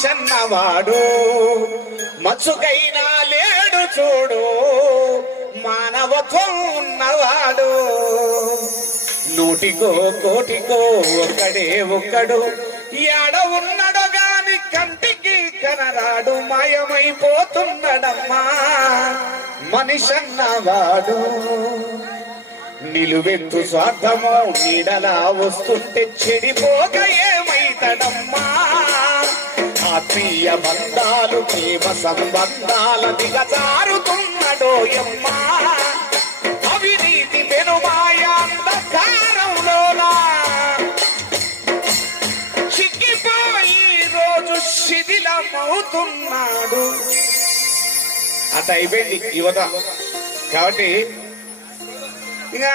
మనిషన్నవాడు. మచ్చుకైనా లేడు చూడు మానవత్వం ఉన్నవాడు. నూటికో కోటికో ఒక్కడే ఒక్కడు. ఎడ ఉన్నడు గాని కంటికి కనరాడు మాయమైపోతున్నాడమ్మా. మనిషన్నవాడు. నిలువెత్తు స్వార్థము నీడలా వస్తుంటే చెడిపోక ఏమైతడమ్మా. ఆత్మీయ బంధాలు ప్రేమ సంబంధాల దిగజారుతున్నడోయమ్మా అవినీతి పెనుమాయ అంధకారంలోనా చిక్కిపోయి రోజు శిథిలమవుతున్నాడు. అట్ట అయిపోయింది యువత కాబట్టి ఇంకా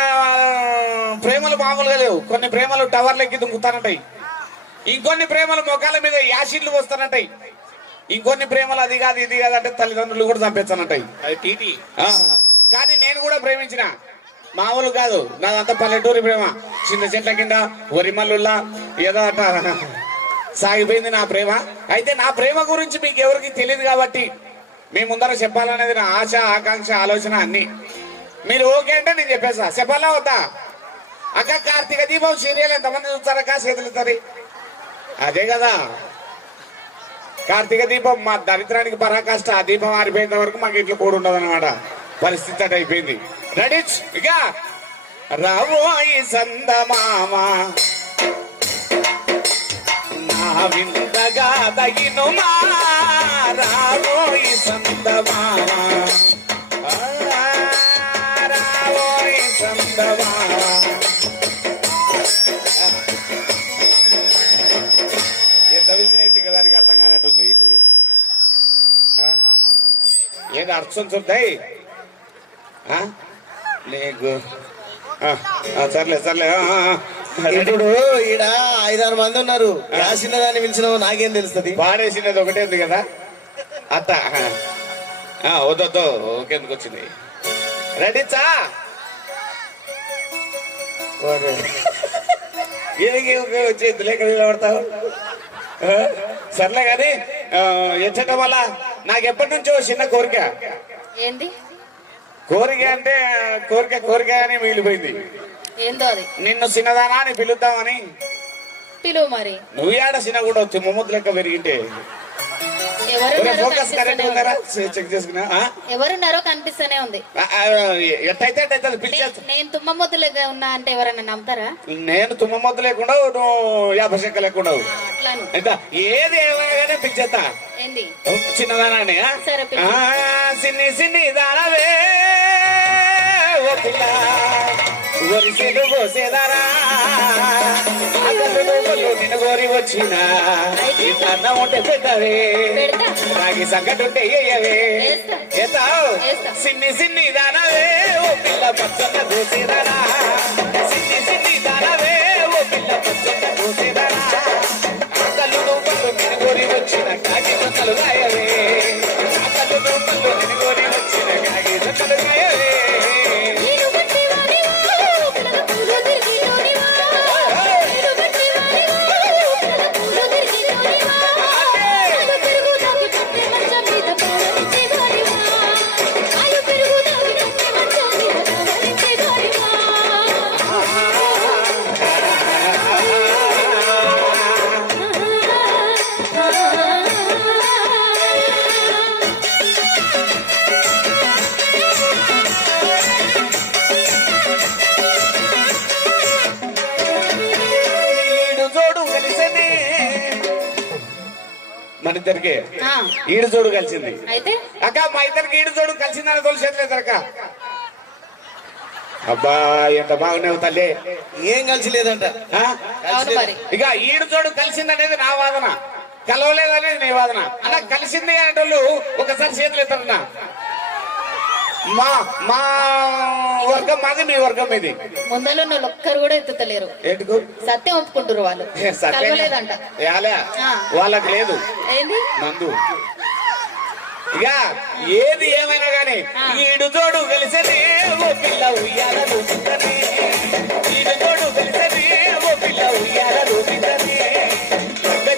ప్రేమలు మామూలుగా లేవు. కొన్ని ప్రేమలు టవర్లెక్కి దుంకుతానంటాయి. ఇంకొన్ని ప్రేమలు మొఖాల మీద యాసిడ్లు వస్తానంటాయి ఇంకొన్ని ప్రేమలు అది కాదు ఇది కాదు అంటే తల్లిదండ్రులు కూడా చంపేస్తానంటాయి. అది టీటీ. కానీ నేను కూడా ప్రేమించిన. మామూలు కాదు నాదంతా పల్లెటూరి ప్రేమ. చిన్న చెట్ల కింద వరిమల్లుల్లా ఏదో అట్ట. సాగిపోయింది నా ప్రేమ. అయితే నా ప్రేమ గురించి మీకు ఎవరికి తెలియదు కాబట్టి మీ ముందర చెప్పాలనేది నా ఆశ ఆకాంక్ష ఆలోచన అన్ని. మీరు ఓకే అంటే నేను చెప్పేసా చెప్పాలా వద్దా? అక్క కార్తీక దీపం సీరియల్ ఎంతమంది చూస్తారక్క? చేతులుతారు అదే కదా. కార్తీక దీపం మా దరిద్రానికి పరాకాష్ట ఆ దీపం ఆరిపోయేంత వరకు మాకు ఇట్లా కూడా ఉండదు అనమాట పరిస్థితి అటు అయిపోయింది. రెడీ ఇక. రాబోయి సందమామ నా వింతగా తగిను మా. రాబోయి సందమామ రాబోయి సందమామ ఏది అర్థం చూద్దాయి నీకు. సర్లే సర్లే. ఇప్పుడు ఈడ ఐదారు మంది ఉన్నారు. రాసిన దాన్ని పిలిచిన నాకేం తెలుస్తుంది? పాడేసినది ఒకటే ఉంది కదా? అత్త వద్దొద్దు ఓకేందుకు వచ్చింది. రెడీ చా. వచ్చి లేక నిలబడతావు? సర్లే కానీ ఎచ్చట వల్ల. నాకు ఎప్పటి నుంచో చిన్న కోరిక. ఏంది? కోరిక అంటే కోరిక కోరిక అని మిగిలిపోయింది. ఏందో అది? నిన్ను చిన్నదానా అని పిలుద్దామని. పిలువు మరి. నువ్వు ఏడ చిన్న కూడా వచ్చి మొమ్మద్దు లెక్క పెరిగింటే. ఎవరున్నారో కనిపిస్తూనే ఉంది. నేను తుమ్మ ముద్దులుగా ఉన్నా అంటే ఎవరైనా నమ్ముతారా? నేను తుమ్మ మొద్దు లేకుండా నువ్వు యాభై శంక లేకుండా ఏది ఏమైనా ఏంది? చిన్నదానాన్ని సిన్ని సిన్ని దానవే ఓ పిల్ల ఒరిసెలు పోసేదారా నువ్వులు నిన్ను కోరి వచ్చిన. అన్నం ఉంటే పెట్టవే. వేస్తా. ఎత్తావు వేస్తా. సిన్ని సిన్ని దానవే. ఓ పిల్ల పచ్చన్న దోసేదారా సిన్ని సిన్ని దానవే. ఓ పిల్ల పచ్చన్న దోసేదారా కళ్ళు నువ్వులు నిన్ను కోరి వచ్చిన కాకి మన ఇద్దరికి ఆ, ఈడు జోడు కలిసింది. అయితే? అక్క మా ఇద్దరికి ఈడు జోడు కలిసిందని తోలిసేట్లేదు అక్క అబ్బా ఎంత బాగున్నావు తల్లి. ఏం కలిసి లేదంట ఇక ఈడు జోడు కలిసిందనేది నా వాదన. కలవలేదనేది నీ వాదన. అలా కలిసింది అనేటోళ్ళు ఒకసారి చేతులు ఎత్తారన్నా. మా మా వర్గం మాది మీ వర్గం ఇది ముందలో వాళ్ళు ఒక్కరు కూడా ఎత్తుతలేరు. ఎందుకు? సత్యం ఒప్పుకుంటారు వాళ్ళు. కలవలేదంట. యాలే వాళ్ళకి లేదు. ఏంది? మందు ఇక ఏది ఏమైనా కానీ ఈడు తోడు కలిసనే ఓ పిల్ల ఉయ్యాలను ఈడు తోడు కలిసనే ఓ పిల్ల ఉయ్యాలను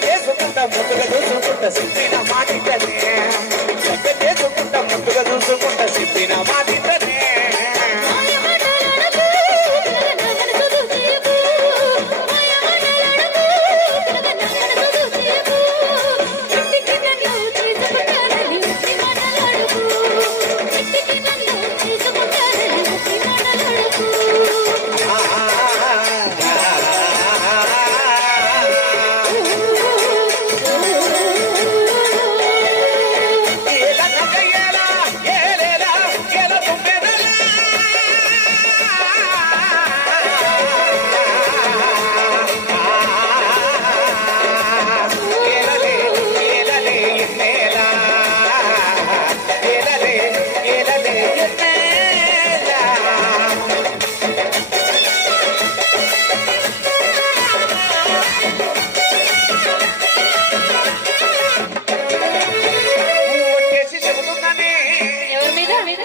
చేసుకుంటా ముద్దుగా చూసుకుంటా సిద్ధిన మాటికనే. చేసుకుంటా ముద్దుగా చూసుకుంటా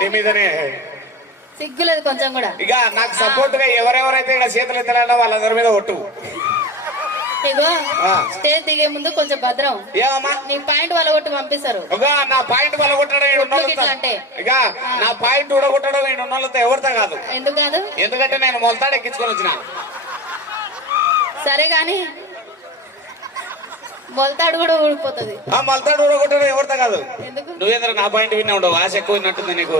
నీ మీదనే. సిగ్గులేదు కొంచెం కూడా. ఇక నాకు సపోర్ట్గా ఎవరెవరైతే ఇక్కడ చేతులు ఎత్తలేడో వాళ్ళందరి మీద ఒట్టు. ఇగో. స్టేజ్ దిగే ముందు కొంచెం భద్రం. నీ పాయింట్ వాళ్ళ కొట్టి పంపిస్తారు. ఇక నా పాయింట్? ఇక నా పాయింట్ ఉన్నోళ్ళతో ఎవరితో కాదు. ఎందుకు కాదు? ఎందుకంటే నేను మొలతాడు ఎక్కించుకొని వచ్చిన. సరే గాని మొలతాడు కూడా ఊడిపోతుంది. ఆ మొలతాడు ఊడగొట్టడం ఎవరితో కాదు? ఎందుకు? నువ్వేంద్ర నా పాయింట్ విన్నా ఉండవు. ఆశ ఎక్కువ ఉన్నట్టుంది నీకు.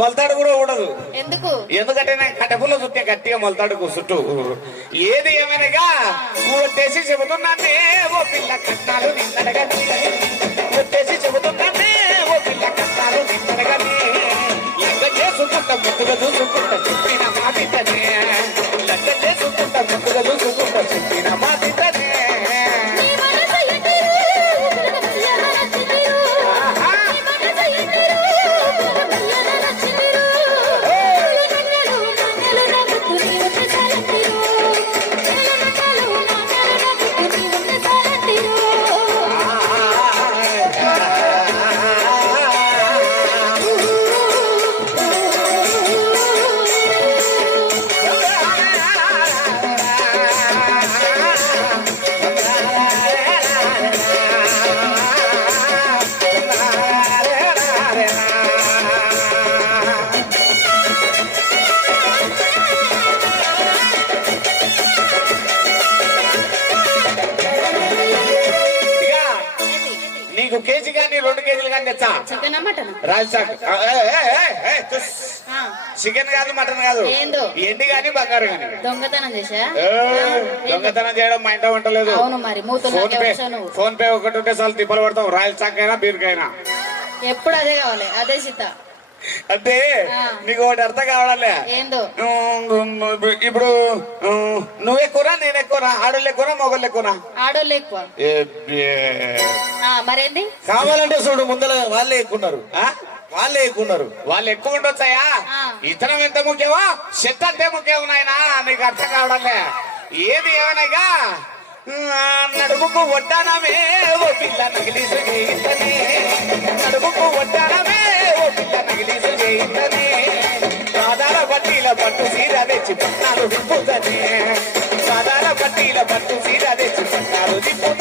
మొలతాడు కూడా ఊడదు. ఎందుకు? ఎందుకంటే నేను చుట్టే గట్టిగా మొలతాడు చుట్టూ. ఏది ఏమైనాగా? ఒట్టేసి చెబుతున్నానే ఓ పిల్ల కట్నాలు చెబుతున్నానే ఓ పిల్ల కట్నాలు నిన్నడగని లెక్క చేసుకుంటా ముట్టుగా చూసుకుంటా చెప్పిన మా బిడ్డనే. లెక్క చేసుకుంటా ముట్టుగా చూసుకుంటా చెప్పిన కానీ తెచ్చా? Chicken mutton? రాజశాఖ. చికెన్ కాదు మటన్ కాదు? ఎండి కానీ బంగారు కానీ. దొంగతనం చేసా దొంగతనం చేయడం మా ఇంట వంటలేదు. అవును మరి మూత ఫోన్ పే ఫోన్ పే ఒకటి ఉంటే చాలు తిప్పలు పడతాం రాయల్ చాక్ అయినా. బీర్కైనా ఎప్పుడు అదే కావాలి అదే సీత అంటే. నీకు ఒకటి అర్థం కావడాలే ఇప్పుడు నువ్వు ఎక్కువరా నేను ఎక్కువరా ఆడోళ్ళు ఎక్కువరా మొగోళ్ళు ఎక్కువరా ఆడోళ్ళు ఎక్కువ. మరేంది? కావాలంటే చూడు ముందర వాళ్ళే ఎక్కున్నారు ఆ? వాళ్ళే ఎక్కున్నారు వాళ్ళు ఎక్కువ ఉండొచ్చాయా. ఇతరం ఎంత ముఖ్యమో చెత్త అంతే ముఖ్యం నాయనా నీకు అర్థం కావడంలే. ఏది ఏమనగా నడుముకు వడ్డానమే ఓ పిల్ల చేయిందని నడుముకు వడ్డానమే ఓ పిల్ల నగిలీసు చేయిందని సాధార పట్టీల పట్టు సీర తెచ్చి పట్టాలు దిప్పుదని సాధార పట్టీల పట్టు సీర తెచ్చి పట్టాలు దిప్పుదని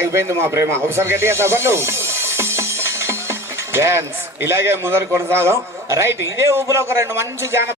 ఆగిపోయింది మా ప్రేమ. ఒకసారి గట్టిగా సభలు డ్యాన్స్ ఇలాగే ముందర కొనసాగం రైట్ ఇదే ఊపులో ఒక రెండు మంచి జాన